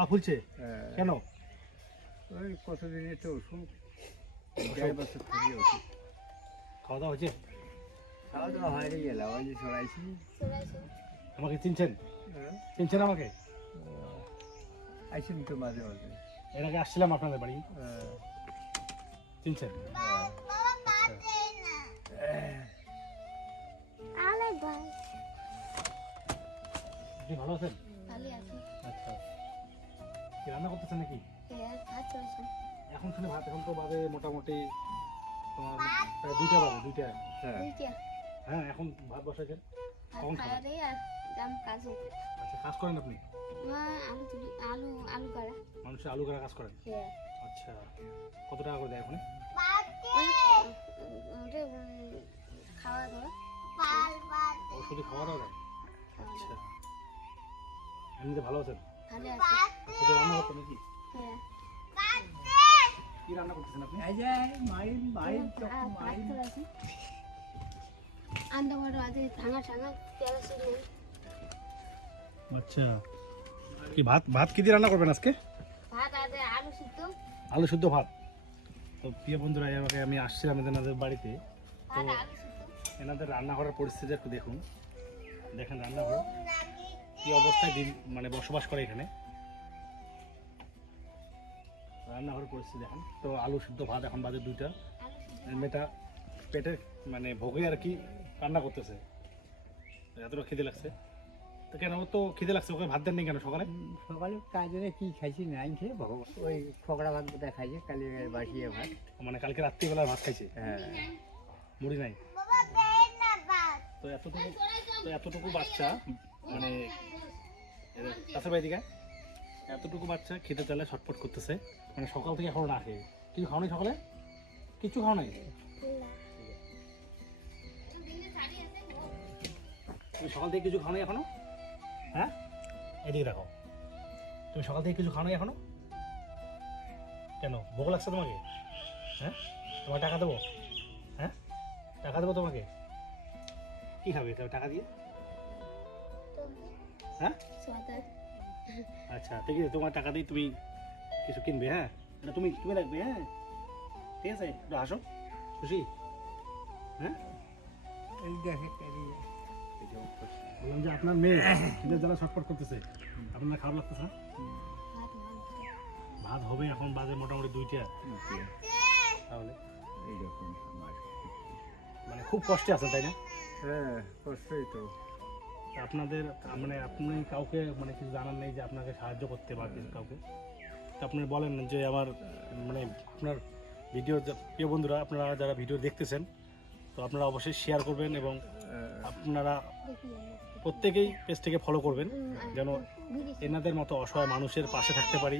পা ফুলছে কেন? ওই কতদিনের তো ওষুধ, 1.5 বছর থেকে ওষুধ। খাওয়া দাওয়া হয়েছে? খাওয়া দাওয়া হয়ে গেল, ওই যে ছড়াইছি। আমাকে চিনছেন? চিনছেন আমাকে? আইসিন তো মাঝে মাঝে। এর আগে আসছিলাম আপনাদের বাড়ি, চিনছেন? আপনি ভালো আছেন? আচ্ছা, কি রান্না করতেছেন নাকি? এখন শুনে ভাত, এখন তো বাজে মোটামুটি তোমার প্রায় 2টা বাজে, 2টা। হ্যাঁ, এখন ভাত বসাইছেন, কখন খাবেন? আচ্ছা, কাজ করেন আপনি? মানুষের আলু কাটা কাজ করেন? আচ্ছা, কত টাকা করে দেয় এখন? খাওয়া দাওয়া ও শুধু খাওয়া দাওয়া দেয়? আচ্ছা, এমনিতে ভালো আছেন? ভালো আছে। কোথায় রান্না করতেন নাকি? হ্যাঁ। কি রান্না করতেছেন আপনি? এই যে মাইন মাইন মাইন আন্দা বড় আছে ভাঙা ঠাঙা তেল ছিল। আচ্ছা, কি ভাত ভাত কি দিয়ে রান্না করবেন আজকে? ভাত আছে আলু সিদ্ধ। আলু শুদ্ধ ভাত। তো প্রিয় বন্ধুরা, আমাকে আমি আসছিলাম এনাদের বাড়িতে, তো ভাত আলু সিদ্ধ। এনাদের রান্নাঘরের পরিস্থিতি একটু দেখুন। দেখেন রান্নাঘর কি অবস্থায় দিন মানে বসবাস করে এখানে। রান্নাঘরের পরিস্থিতি দেখেন। তো আলু সিদ্ধ ভাত, এখন বাজে 2টা। আলু সিদ্ধ। মেয়েটা পেটে মানে ভোগে আর কি রান্না করতেছে। এতটা খিদে লাগছে তো কেন? ও তো খিদে লাগছে, ওকে ভাত দেননি কেন সকালে? সকালে কাজে কি খাইছি নাই খেয়ে ভগবান ওই ফকড়া ভাত বোধহয় খাইছে, কালি বাসিয়ে ভাত। মানে কালকে রাত্রিবেলা ভাত খাইছে, হ্যাঁ, মুড়ি নাই। তো এতটুকু বাচ্চা মানে কাছের বাড়ি দিকে এতটুকু বাচ্চা খেতে চাইলে ছটফট করতেছে, মানে সকাল থেকে এখনো না খেয়ে। কিছু খাও নাই সকালে? কিছু খাও নাই? তুমি সকাল থেকে কিছু খাও নাই এখনো? হ্যাঁ, এদিকে রাখো। তুমি সকাল থেকে কিছু খাও নাই এখনো কেন? ভোগ লাগছে তোমাকে? হ্যাঁ, তোমার টাকা দেবো? হ্যাঁ, টাকা দেবো তোমাকে। কি খাবে তবে টাকা দিয়ে? হ্যাঁ, আচ্ছা ঠিক আছে, তোমার টাকা দিয়ে তুমি কিছু কিনবে। হ্যাঁ, এটা তুমি তুমি রাখবে। হ্যাঁ, ঠিক আছে, একটু হাসো, খুশি? হ্যাঁ, এই দেখে বললাম যে আপনার মেয়ে খিদে জ্বালা ছটফট করতেছে, আপনার খারাপ লাগতেছে না? ভাত হবে, এখন বাজে মোটামুটি 2টা। তাহলে এইরকম আমার। মানে খুব কষ্টে আছেন তাই না? হ্যাঁ, কষ্টই তো। আপনাদের মানে আপনি কাউকে মানে কিছু জানার নেই যে আপনাকে সাহায্য করতে বা কিছু কাউকে? তো আপনি বলেন যে আমার মানে আপনার ভিডিও, প্রিয় বন্ধুরা আপনারা যারা ভিডিও দেখতেছেন, তো আপনারা অবশ্যই শেয়ার করবেন এবং আপনারা প্রত্যেকেই পেজটিকে ফলো করবেন, যেন এনাদের মতো অসহায় মানুষের পাশে থাকতে পারি